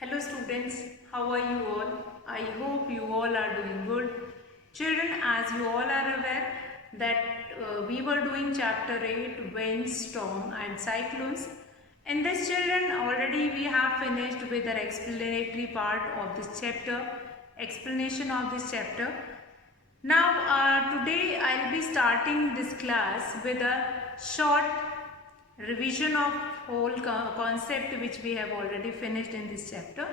Hello students, how are you all? I hope you all are doing good. Children, as you all are aware that we were doing chapter 8 winds, storm and cyclones. In this children, already we have finished with the explanatory part of this chapter, explanation of this chapter. Now today I will be starting this class with a short revision of whole concept which we have already finished in this chapter,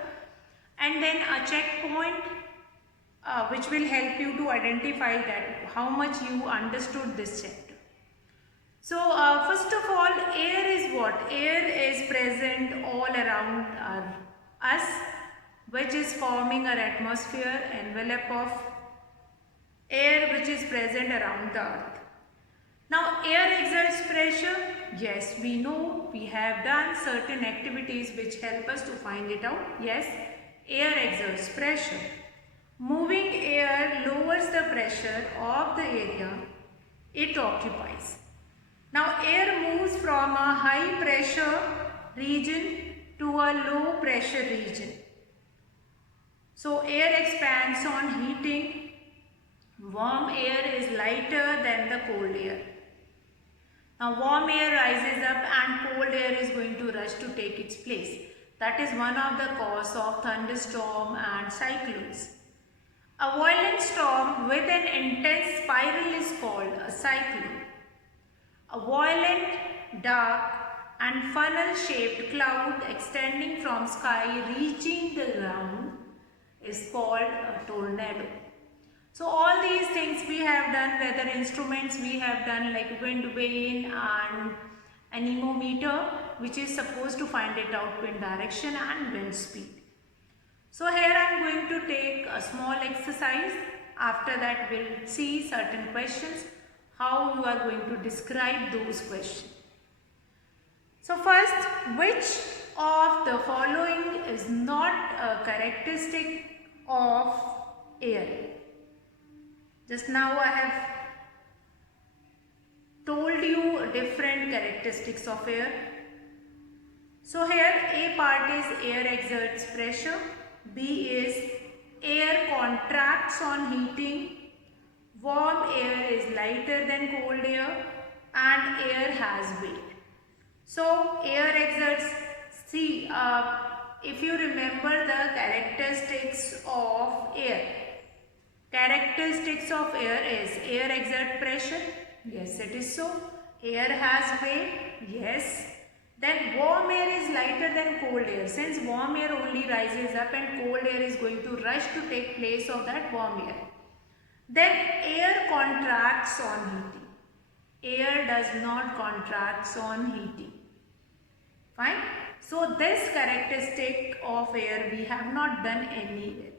and then a checkpoint which will help you to identify that how much you understood this chapter. So first of all, air is what? Air is present all around us, which is forming our atmosphere envelope of air which is present around the earth. Now air exerts pressure. Yes, we know, we have done certain activities which help us to find it out. Yes, air exerts pressure. Moving air lowers the pressure of the area it occupies. Now air moves from a high pressure region to a low pressure region. So air expands on heating. Warm air is lighter than the cold air. Now warm air rises up and cold air is going to rush to take its place. That is one of the cause of thunderstorm and cyclones. A violent storm with an intense spiral is called a cyclone. A violent, dark and funnel-shaped cloud extending from sky reaching the ground is called a tornado. So all these things we have done, weather instruments we have done like wind vane and anemometer, which is supposed to find it out wind direction and wind speed. So here I am going to take a small exercise. After that we'll see certain questions, how you are going to describe those questions. So first, which of the following is not a characteristic of air? Just now I have told you different characteristics of air. So here A part is air exerts pressure, B is air contracts on heating, warm air is lighter than cold air and air has weight. So air exerts, see if you remember the characteristics of air. Characteristics of air is air exert pressure. Yes, it is so. Air has weight. Yes. Then warm air is lighter than cold air. Since warm air only rises up and cold air is going to rush to take place of that warm air. Then air contracts on heating. Air does not contracts on heating. Fine. So this characteristic of air we have not done anywhere.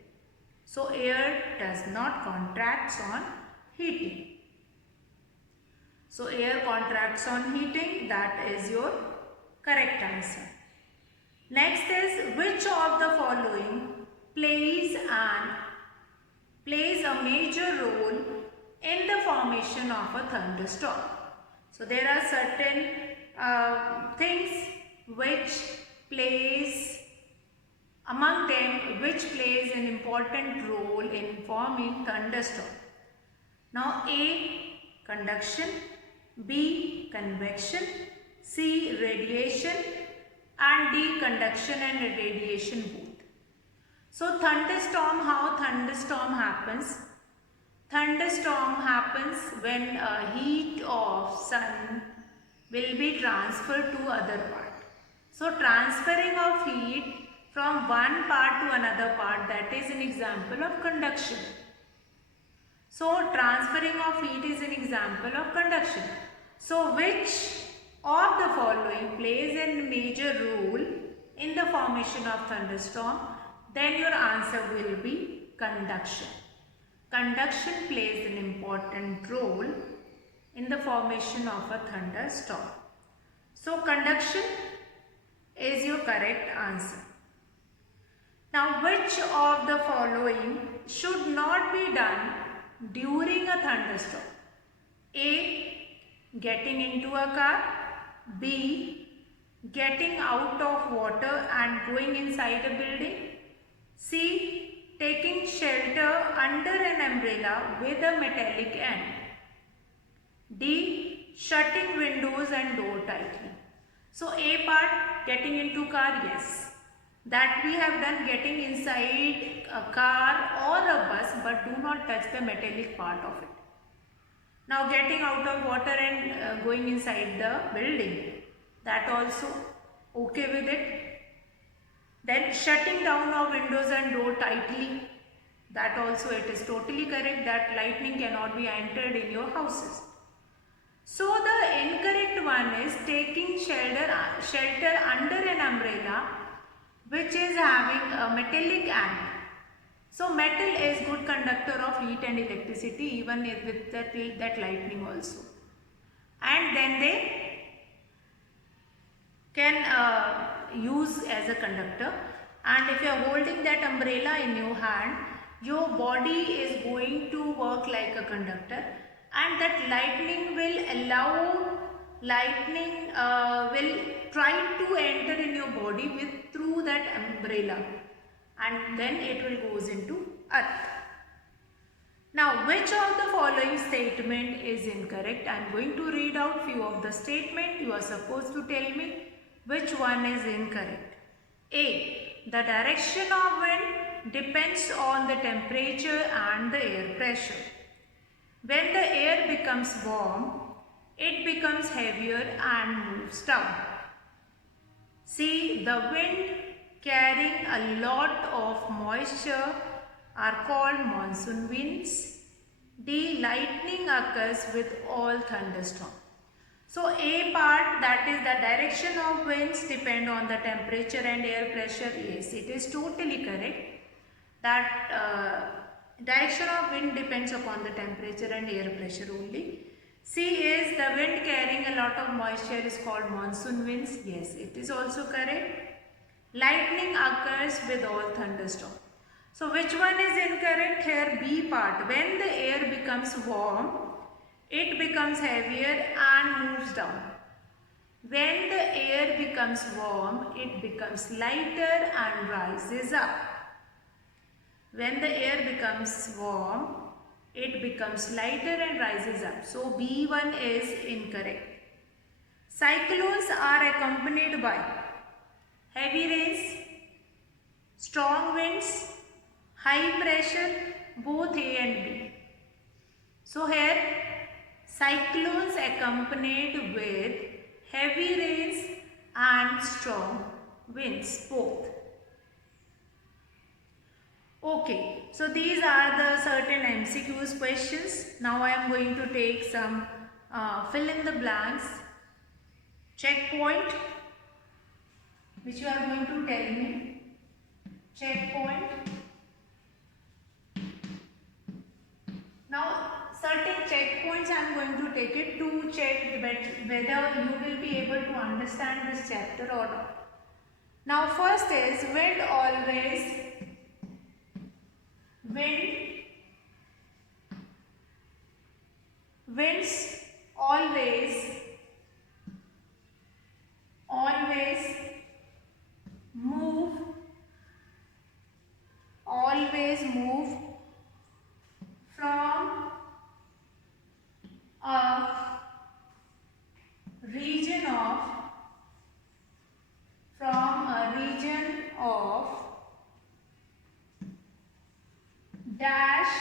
So air does not contracts on heating. So air contracts on heating, that is your correct answer. Next is which of the following plays a major role in the formation of a thunderstorm. So there are certain things which plays among them which plays an important role in forming thunderstorm. Now A, conduction, B, convection, C, radiation and D, conduction and radiation both. So thunderstorm, how thunderstorm happens? Thunderstorm happens when heat of sun will be transferred to other part. So transferring of heat from one part to another part, that is an example of conduction. So transferring of heat is an example of conduction. So which of the following plays a major role in the formation of thunderstorm? Then your answer will be conduction. Conduction plays an important role in the formation of a thunderstorm. So conduction is your correct answer. Now which of the following should not be done during a thunderstorm? A, getting into a car. B, getting out of water and going inside a building. C. Taking shelter under an umbrella with a metallic end. D. Shutting windows and door tightly. So A part, getting into car, yes. That we have done, getting inside a car or a bus, but do not touch the metallic part of it. Now getting out of water and going inside the building, that also okay with it. Then shutting down of windows and door tightly, that also it is totally correct, that lightning cannot be entered in your houses. So the incorrect one is taking shelter under an umbrella which is having a metallic end. So metal is good conductor of heat and electricity, even with that lightning also. And then they can use as a conductor. And if you are holding that umbrella in your hand, your body is going to work like a conductor, and that lightning will try to enter in your body through that umbrella, and then it will goes into earth. Now, which of the following statement is incorrect? I am going to read out few of the statement. You are supposed to tell me which one is incorrect. A. The direction of wind depends on the temperature and the air pressure. When the air becomes warm, it becomes heavier and moves down. C. The wind carrying a lot of moisture are called monsoon winds. D. Lightning occurs with all thunderstorms. So A part, that is the direction of winds depend on the temperature and air pressure. Yes, it is totally correct. That direction of wind depends upon the temperature and air pressure only. C is the wind carrying a lot of moisture is called monsoon winds. Yes, it is also correct. Lightning occurs with all thunderstorms. So which one is incorrect here? B part. When the air becomes warm, it becomes heavier and moves down. When the air becomes warm, it becomes lighter and rises up. When the air becomes warm, it becomes lighter and rises up. So B1 is incorrect. Cyclones are accompanied by heavy rains, strong winds, high pressure, both A and B. So here cyclones accompanied with heavy rains and strong winds, both. Okay, so these are the certain MCQs questions. Now I am going to take some fill in the blanks checkpoint, which you are going to tell me. Checkpoint. Now certain checkpoints I am going to take it to check whether you will be able to understand this chapter or not. Now first is winds always move from a region of dash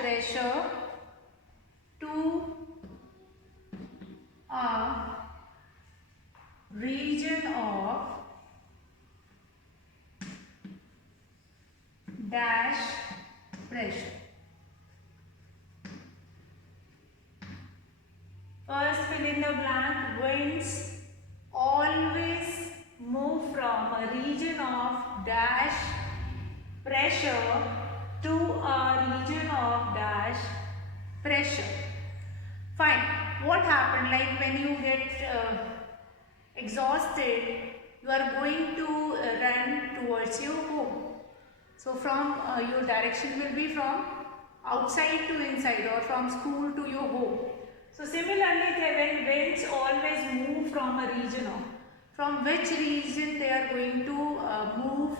pressure to a region of dash pressure. First fill in the blank. Winds always move from a region of dash pressure to a region of dash pressure. Fine. What happened? Like when you get exhausted, you are going to run towards your home. So from your direction will be from outside to inside or from school to your home. So similarly, when winds always move from a region of, from which region they are going to move.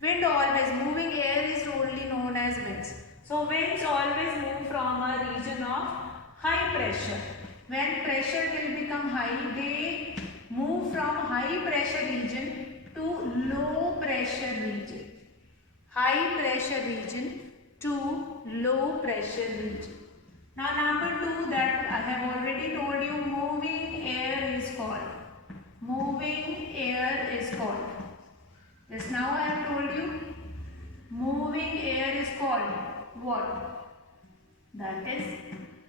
Wind always, moving air is only known as winds. So winds always move from a region of high pressure. When pressure will become high, they move from high pressure region to low pressure region. High pressure region to low pressure region. Now number 2 that I have already told you, moving air is called. Moving air is called. Just now I have told you, moving air is called what? That is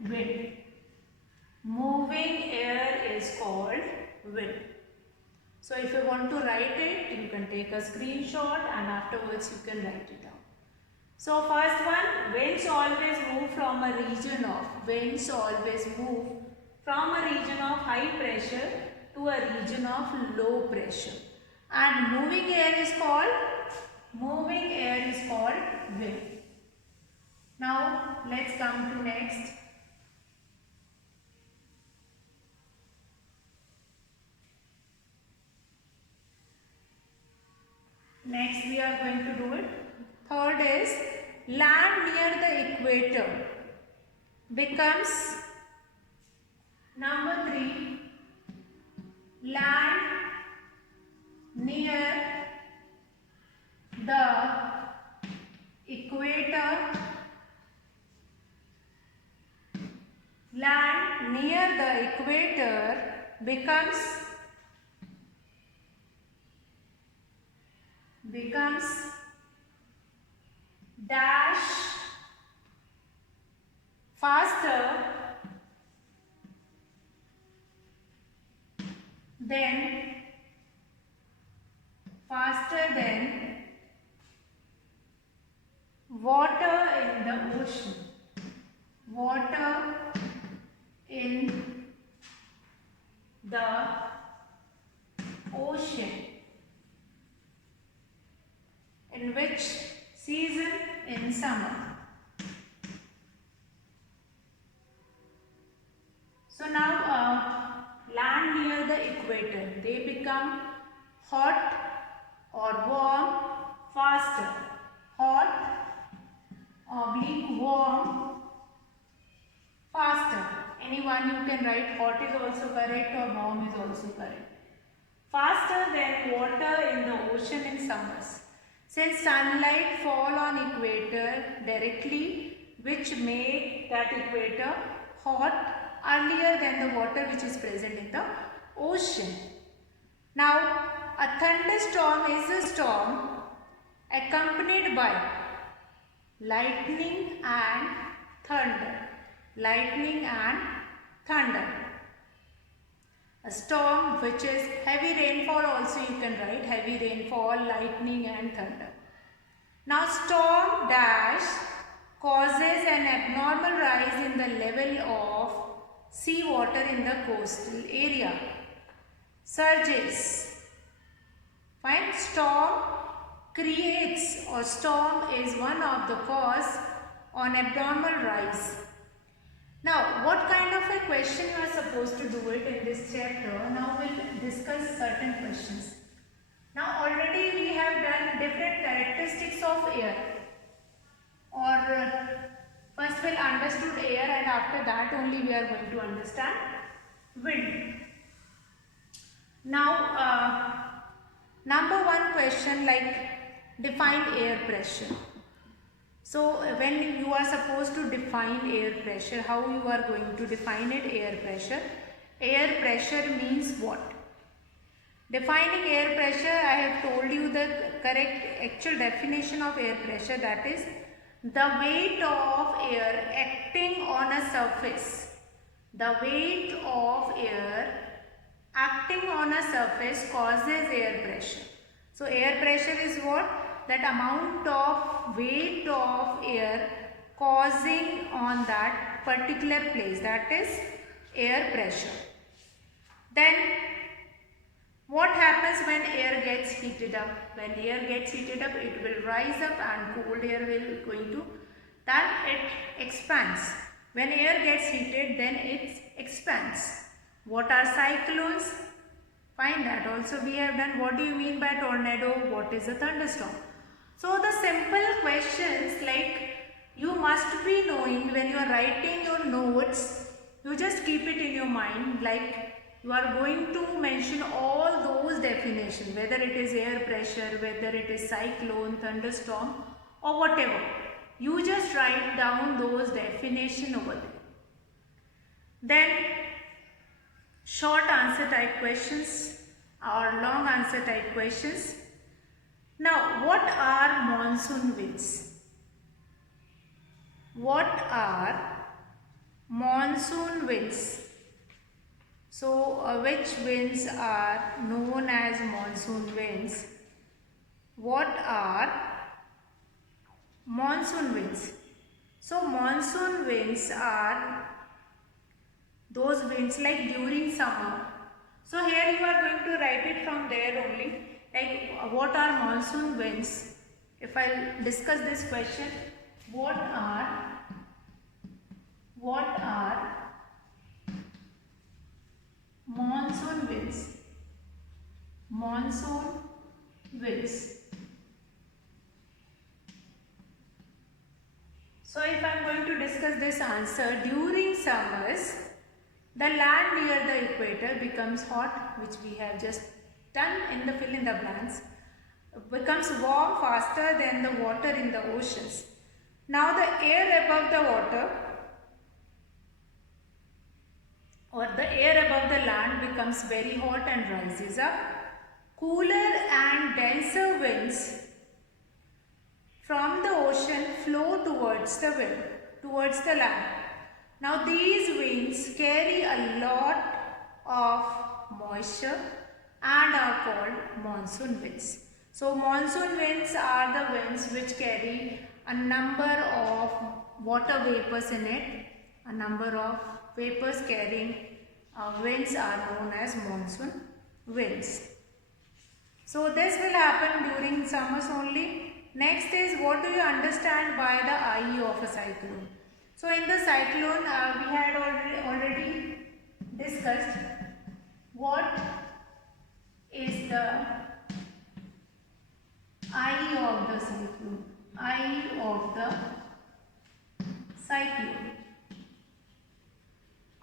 wind. Moving air is called wind. So if you want to write it, you can take a screenshot and afterwards you can write it down. So first one, winds always move from a region of, winds always move from a region of high pressure to a region of low pressure. And moving air is called wind. Now let's come to next. Next we are going to do it. Third is land near the equator becomes, number 3, land near the equator, land near the equator becomes dash faster than water in the ocean. Water in the ocean. In which season? In summer. So now land near the equator, they become hot or warm faster. Hot oblique warm faster. Anyone you can write, hot is also correct or warm is also correct. Faster than water in the ocean in summers. Since sunlight fall on equator directly, which make that equator hot earlier than the water which is present in the ocean. Now, a thunderstorm is a storm accompanied by lightning and thunder. Lightning and thunder. A storm which is heavy rainfall, also you can write heavy rainfall, lightning and thunder. Now storm dash causes an abnormal rise in the level of sea water in the coastal area. Surges. Fine. Storm creates, or storm is one of the cause on abnormal rise. Now, what kind of a question you are supposed to do it in this chapter? Now, we'll discuss certain questions. Now, already we have done different characteristics of air. Or first we'll understood air, and after that only we are going to understand wind. Now, number 1 question, like define air pressure. So when you are supposed to define air pressure, how you are going to define it? Air pressure. Air pressure means what? Defining air pressure, I have told you the correct actual definition of air pressure, that is the weight of air acting on a surface. The weight of air acting on a surface causes air pressure. So air pressure is what? That amount of weight of air causing on that particular place, that is air pressure. Then what happens when air gets heated up? When air gets heated up, it will rise up and cold air will going to, then it expands. When air gets heated, then it expands. What are cyclones? Find that. Also we have done. What do you mean by tornado? What is a thunderstorm? So the simple questions like you must be knowing when you are writing your notes, you just keep it in your mind, like you are going to mention all those definitions, whether it is air pressure, whether it is cyclone, thunderstorm or whatever. You just write down those definitions over there. Then short answer type questions or long answer type questions. Now, what are monsoon winds? What are monsoon winds? So, which winds are known as monsoon winds? What are monsoon winds? So, monsoon winds are those winds like during summer. So, here you are going to write it from there only. Like what are monsoon winds? If I discuss this question, what are monsoon winds? Monsoon winds. So if I am going to discuss this answer, during summers, the land near the equator becomes hot, which we have just done in the fill in the blanks, becomes warm faster than the water in the oceans. Now the air above the water or the air above the land becomes very hot and rises up. Cooler and denser winds from the ocean flow towards the wind, towards the land. Now these winds carry a lot of moisture and are called monsoon winds. So monsoon winds are the winds which carry a number of water vapors in it. A number of vapors carrying winds are known as monsoon winds. So this will happen during summers only. Next is, what do you understand by the eye of a cyclone? So in the cyclone we had already discussed what is the eye of the cyclone. Eye of the cyclone.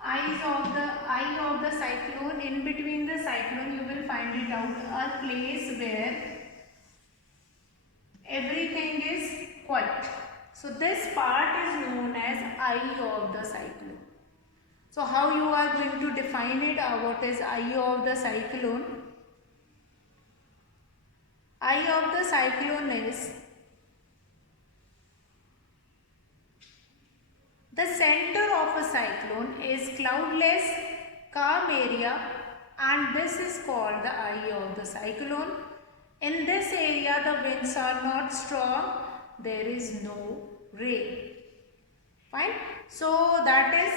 Eye of the cyclone, in between the cyclone you will find it out a place where everything is quiet. So this part is known as eye of the cyclone. So how you are going to define it? What is eye of the cyclone? Eye of the cyclone is the center of a cyclone is cloudless, calm area, and this is called the eye of the cyclone. In this area the winds are not strong, there is no rain. Fine. So that is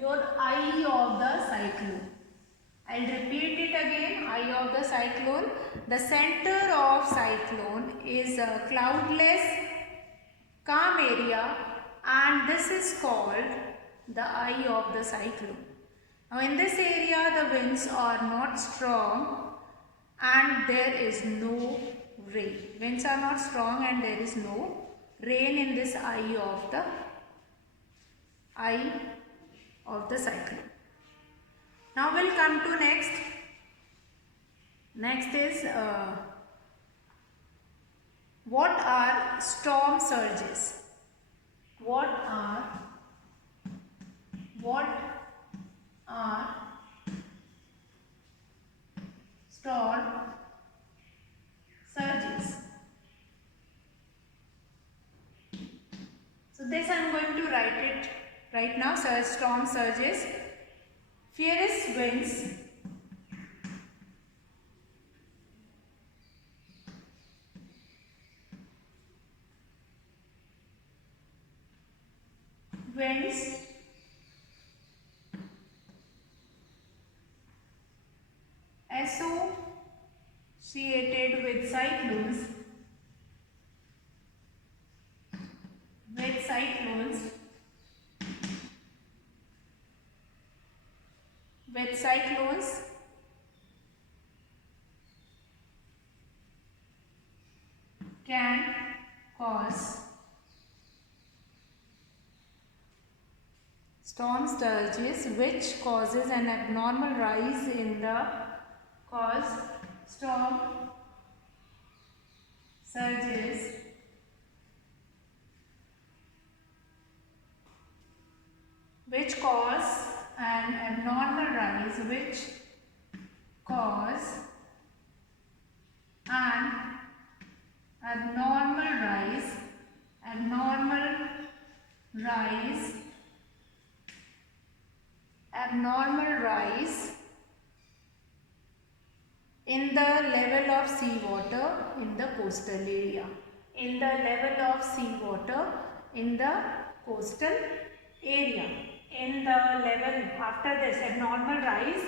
your eye of the cyclone. I will repeat it again. Eye of the cyclone. The center of cyclone is a cloudless, calm area, and this is called the eye of the cyclone. Now in this area the winds are not strong and there is no rain. Winds are not strong and there is no rain in this eye of the cyclone. Now we'll come to next. Next is what are storm surges? What are storm surges? So this I am going to write it right now. Storm surges. Fierce winds associated with cyclones can cause storm surges, which causes an abnormal rise in the storm surges which cause an abnormal rise abnormal rise in the level of sea water in the coastal area. In the level of sea water in the coastal area. In the level, after this abnormal rise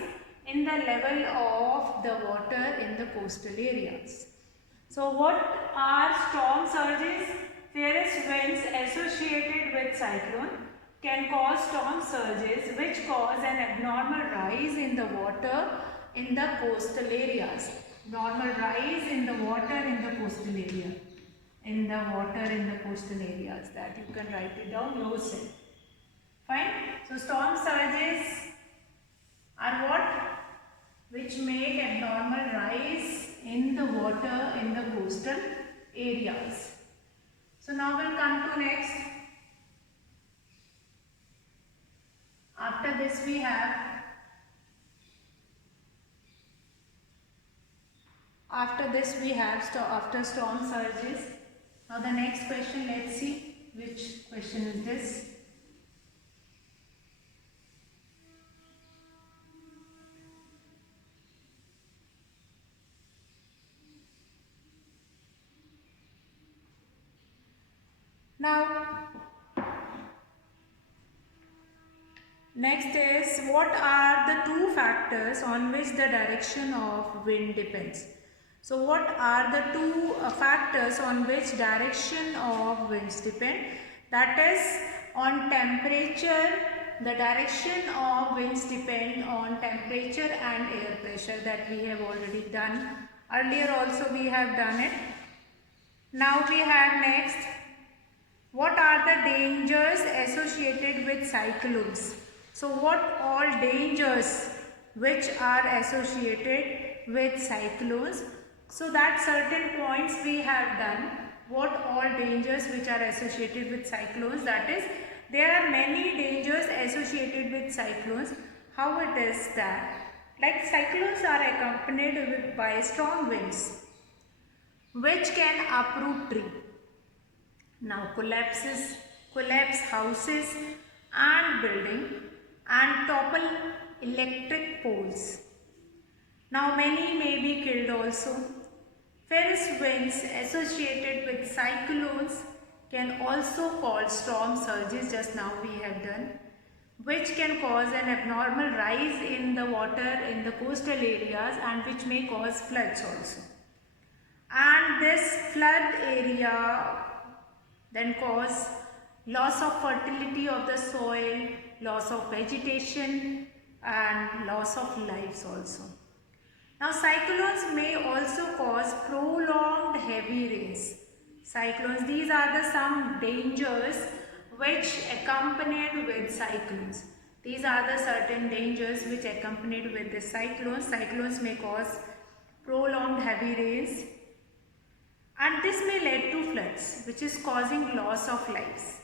in the level of the water in the coastal areas. So what are storm surges? Fierce winds associated with cyclone can cause storm surges which cause an abnormal rise in the water in the coastal areas. Normal rise in the water in the coastal area. In the water in the coastal areas, that you can write it down yourself. Fine. So storm surges are what? Which make abnormal rise in the water in the coastal areas. So now we'll come to next. After this we have after storm surges. Now the next question, let's see which question is this. Now next is, what are the two factors on which the direction of wind depends? So what are the two factors on which direction of winds depend? That is on temperature. The direction of winds depend on temperature and air pressure, that we have already done. Earlier also we have done it. Now we have next, what are the dangers associated with cyclones? So what all dangers which are associated with cyclones? So that certain points we have done. What all dangers which are associated with cyclones? That is, there are many dangers associated with cyclones. How it is that? Like cyclones are accompanied by strong winds which can uproot tree. Now collapse houses and building and topple electric poles. Now many may be killed also. Fierce winds associated with cyclones can also cause storm surges, just now we have done, which can cause an abnormal rise in the water in the coastal areas and which may cause floods also. And this flood area then cause loss of fertility of the soil, loss of vegetation and loss of lives also. Now cyclones may also cause prolonged heavy rains. Cyclones, these are the some dangers which accompanied with cyclones. These are the certain dangers which accompanied with the cyclones. Cyclones may cause prolonged heavy rains and this may lead to floods, which is causing loss of lives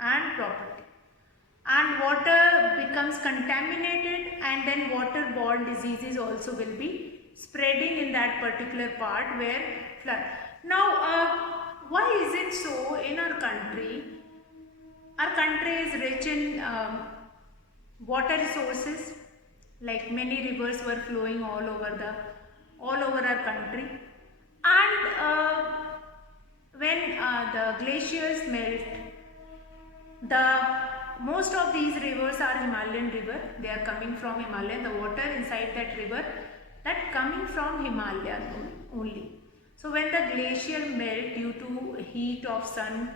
and property. And water becomes contaminated and then waterborne diseases also will be spreading in that particular part where flood. Now why is it so in our country? Our country is rich in water resources, like many rivers were flowing all over our country, and when the glaciers melt, most of these rivers are Himalayan river. They are coming from Himalaya. The water inside that river that coming from Himalaya only. So when the glacier melt due to heat of sun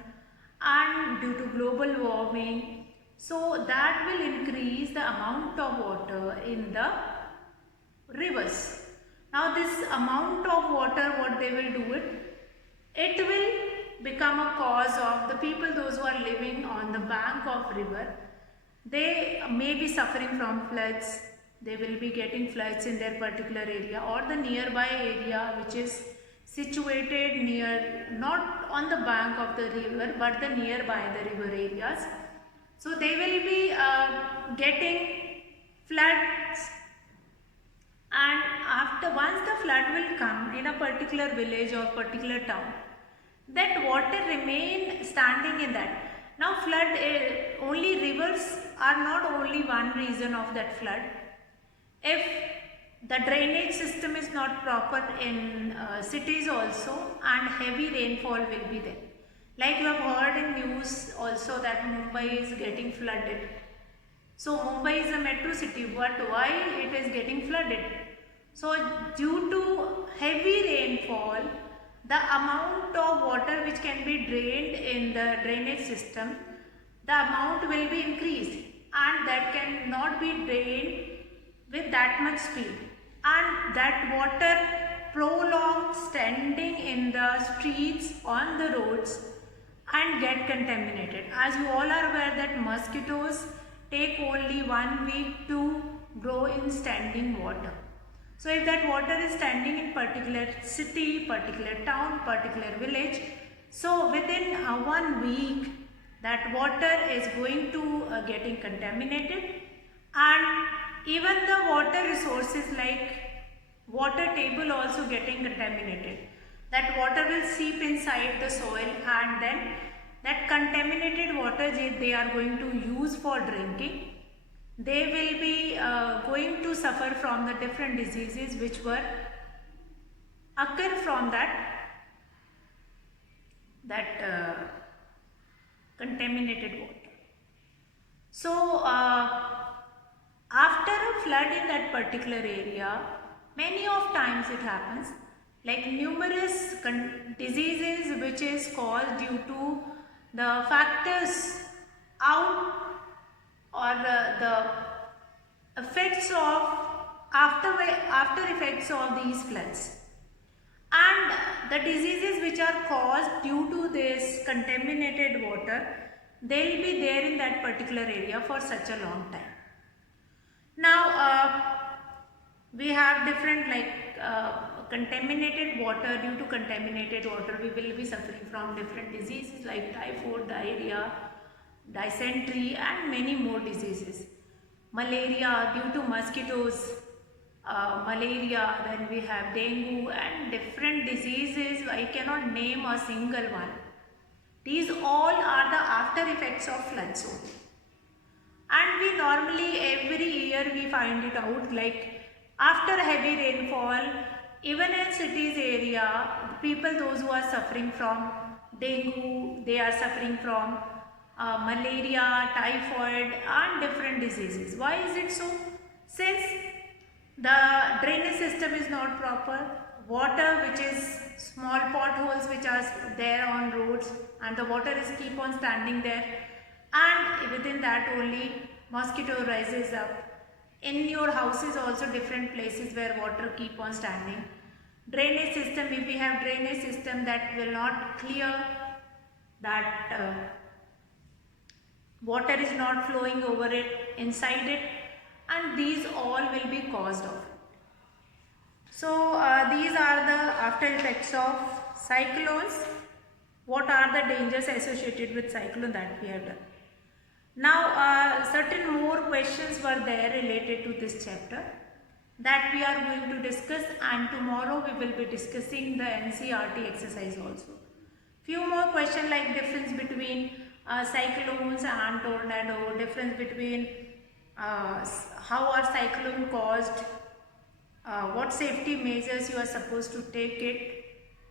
and due to global warming, so that will increase the amount of water in the rivers. Now this amount of water, what they will do it? it will become a cause of the people, those who are living on the bank of river. They may be suffering from floods, they will be getting floods in their particular area or the nearby area which is situated near, not on the bank of the river but the nearby the river areas. So they will be getting floods, and after once the flood will come in a particular village or particular town, that water remain standing in that. Now flood, only rivers are not only one reason of that flood. If the drainage system is not proper in cities also, and heavy rainfall will be there. Like you have heard in news also that Mumbai is getting flooded. So Mumbai is a metro city, but why it is getting flooded? So due to heavy rainfall, the amount of water which can be drained in the drainage system, the amount will be increased, and that cannot be drained with that much speed, and that water prolonged standing in the streets, on the roads, and get contaminated. As you all are aware that mosquitoes take only 1 week to grow in standing water. So if that water is standing in particular city, particular town, particular village, so within 1 week that water is going to getting contaminated, and even the water resources like water table also getting contaminated. That water will seep inside the soil, and then that contaminated water they are going to use for drinking. They will be going to suffer from the different diseases which were occur from that contaminated water. So after a flood in that particular area, many of times it happens like numerous diseases which is caused due to the factors out, or the effects of after effects of these floods, and the diseases which are caused due to this contaminated water, they will be there in that particular area for such a long time. Now we have different contaminated water. Due to contaminated water we will be suffering from different diseases like typhoid, diarrhea, dysentery, and many more diseases. Malaria due to mosquitoes, malaria, then we have dengue and different diseases. I cannot name a single one. These all are the after effects of floods only. And we normally every year we find it out, like after heavy rainfall, even in cities area, people those who are suffering from dengue, they are suffering from malaria, typhoid, and different diseases. Why is it so? Since the drainage system is not proper, water which is small potholes which are there on roads, and the water is keep on standing there, and within that only mosquito rises up. In your houses also different places where water keep on standing. Drainage system, if we have drainage system that will not clear, that water is not flowing over it, inside it, and these all will be caused of it. So these are the after effects of cyclones. What are the dangers associated with cyclone that we have done. Now certain more questions were there related to this chapter that we are going to discuss, and tomorrow we will be discussing the NCERT exercise also. Few more questions like difference between cyclones and tornado, difference between how are cyclone caused, what safety measures you are supposed to take it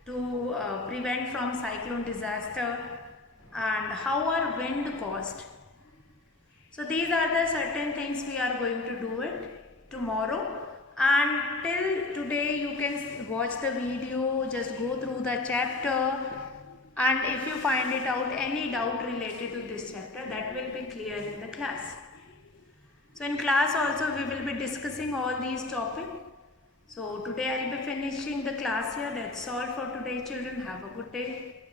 to prevent from cyclone disaster, and how are wind caused. So these are the certain things we are going to do it tomorrow, and till today you can watch the video, just go through the chapter, and if you find it out any doubt related to this chapter, that will be clear in the class. So in class also we will be discussing all these topics. So today I'll be finishing the class here. That's all for today, children. Have a good day.